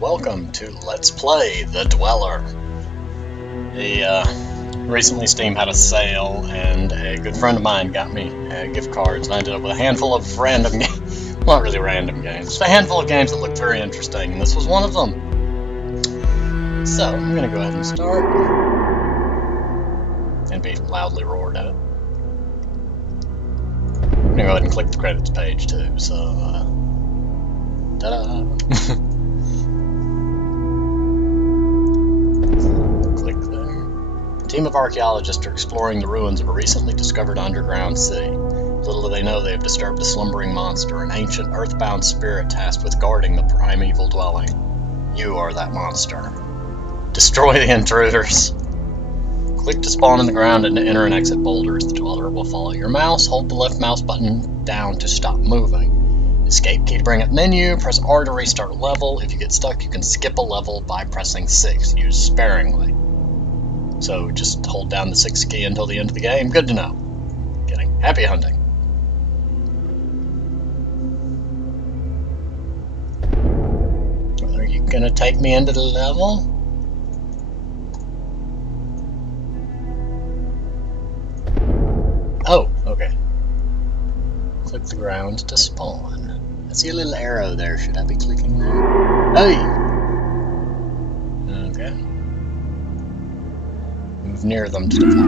Welcome to Let's Play The Dweller. Recently Steam had a sale, and a good friend of mine got me gift cards, and I ended up with a handful of random games. Well, not really random games, just a handful of games that looked very interesting, and this was one of them. So, I'm going to go ahead and start, and be loudly roared at. I'm going to go ahead and click the credits page, too, so, ta-da! A team of archaeologists are exploring the ruins of a recently discovered underground city. Little do they know they have disturbed a slumbering monster, an ancient earthbound spirit tasked with guarding the primeval dwelling. You are that monster. Destroy the intruders. Click to spawn in the ground and to enter and exit boulders. The dweller will follow your mouse. Hold the left mouse button down to stop moving. Escape key to bring up menu. Press R to restart a level. If you get stuck, you can skip a level by pressing 6. Use sparingly. So just hold down the 6 key until the end of the game. Good to know. Kidding. Happy hunting. Are you gonna take me into the level? Oh, okay. Click the ground to spawn. I see a little arrow there. Should I be clicking there? Hey! Okay. Move near them to deflect.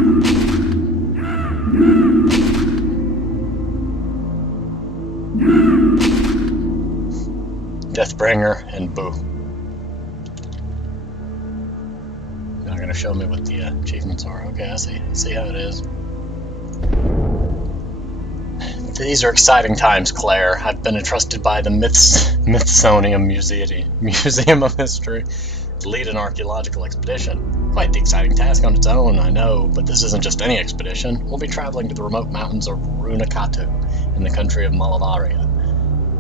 Deathbringer and Boo. Not gonna show me what the achievements are. Okay, I see how it is. These are exciting times, Claire. I've been entrusted by the Smithsonian Museum of History to lead an archaeological expedition. Quite the exciting task on its own, I know, but this isn't just any expedition. We'll be traveling to the remote mountains of Runakatu in the country of Malavaria.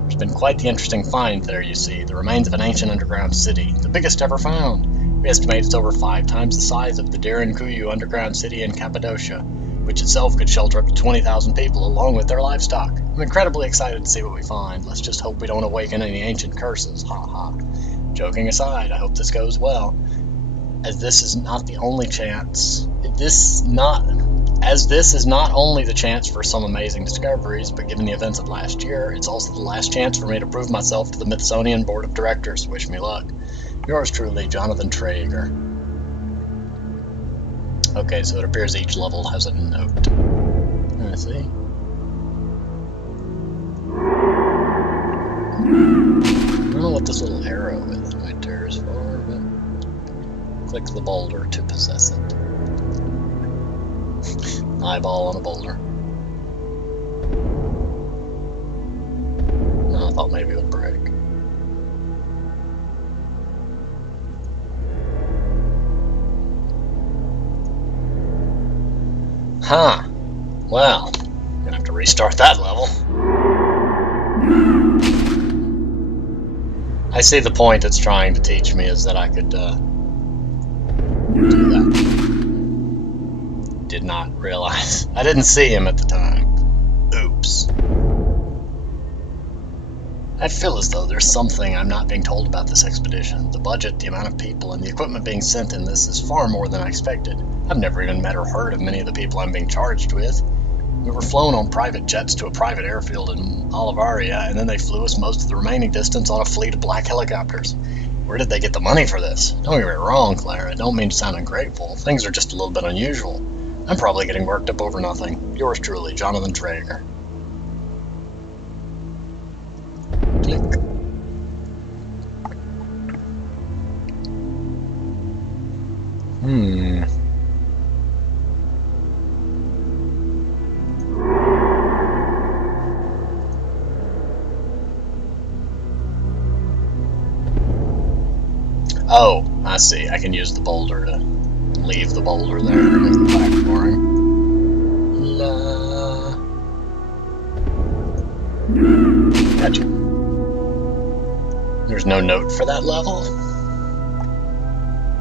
There's been quite the interesting find there, you see, the remains of an ancient underground city, the biggest ever found. We estimate it's over 5 times the size of the Dirinkuyu underground city in Cappadocia, which itself could shelter up to 20,000 people along with their livestock. I'm incredibly excited to see what we find. Let's just hope we don't awaken any ancient curses. Ha ha. Joking aside, I hope this goes well. As this is not only the chance for some amazing discoveries, but given the events of last year, it's also the last chance for me to prove myself to the Smithsonian Board of Directors. Wish me luck. Yours truly, Jonathan Traeger. Okay, so it appears each level has a note. Let's see. I don't know what this little arrow is right there is for, but click the boulder to possess it. Eyeball on a boulder. No, I thought maybe it would break. Huh. Well, I'm gonna have to restart that level. I see the point it's trying to teach me is that I could do that. Did not realize. I didn't see him at the time. Oops. I feel as though there's something I'm not being told about this expedition. The budget, the amount of people, and the equipment being sent in this is far more than I expected. I've never even met or heard of many of the people I'm being charged with. We were flown on private jets to a private airfield in Malavaria, and then they flew us most of the remaining distance on a fleet of black helicopters. Where did they get the money for this? Don't get me wrong, Claire. I don't mean to sound ungrateful. Things are just a little bit unusual. I'm probably getting worked up over nothing. Yours truly, Jonathan Traeger. Click. Oh, I see. I can use the boulder to leave the boulder there and make the platform. La. Gotcha. There's no note for that level?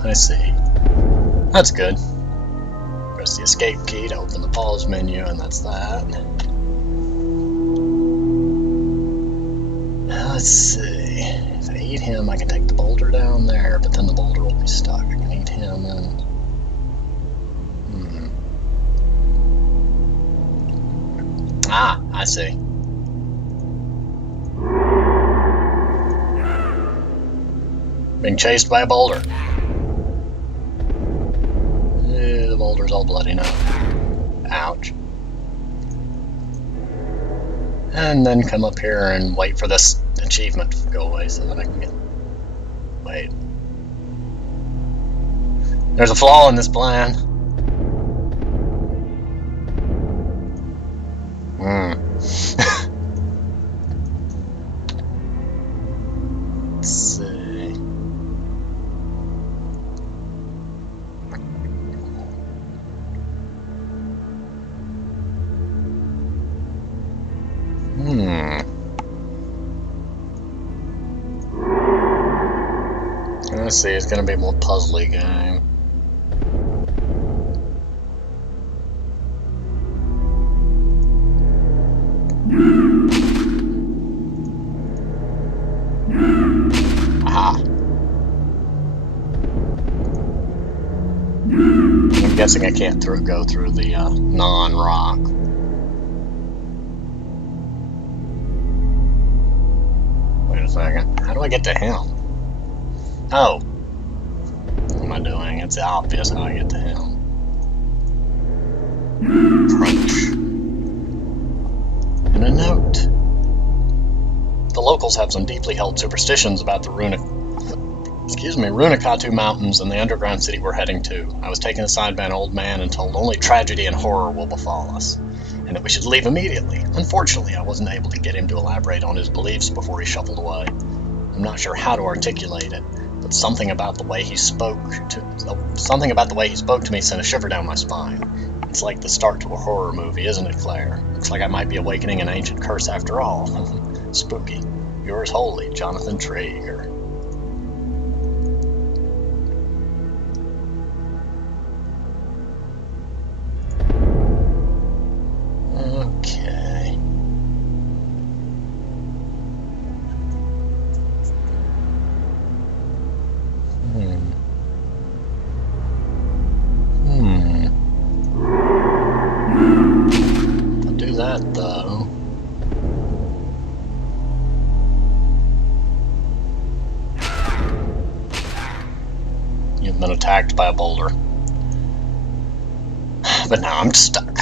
I see. That's good. Press the escape key to open the pause menu, and that's that. Let's see. eat him, I can take the boulder down there, but then the boulder will be stuck. I can eat him and... Ah, I see. Being chased by a boulder. The boulder's all bloody now. Ouch. And then come up here and wait for this achievement to go away so that I can get... Wait. There's a flaw in this plan. Let's see. Let's see, it's gonna be a more puzzly game. Aha. I'm guessing I can't go through the non-rock. Wait a second. How do I get to him? Oh. What am I doing? It's obvious how I get to him. Crunch. And a note. The locals have some deeply held superstitions about the Runikatu Mountains and the underground city we're heading to. I was taken aside by an old man and told only tragedy and horror will befall us, and that we should leave immediately. Unfortunately, I wasn't able to get him to elaborate on his beliefs before he shuffled away. I'm not sure how to articulate it, but something about the way he spoke to me sent a shiver down my spine. It's like the start to a horror movie, isn't it, Claire? Looks like I might be awakening an ancient curse after all. Spooky. Yours wholly, Jonathan Traeger. Okay. I'll do that, though. You've been attacked by a boulder. But now I'm stuck.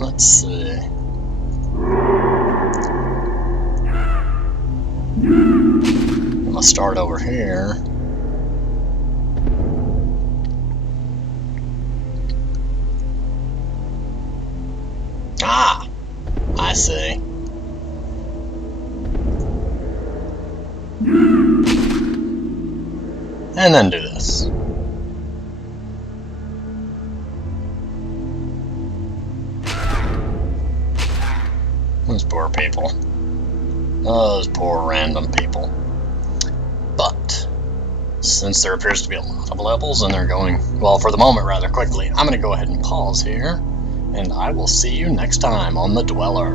Let's see. I'm gonna start over here. Ah! I see. And then do this. Those poor people. Those poor random people. But, since there appears to be a lot of levels and they're going, well, for the moment, rather quickly, I'm going to go ahead and pause here, and I will see you next time on The Dweller.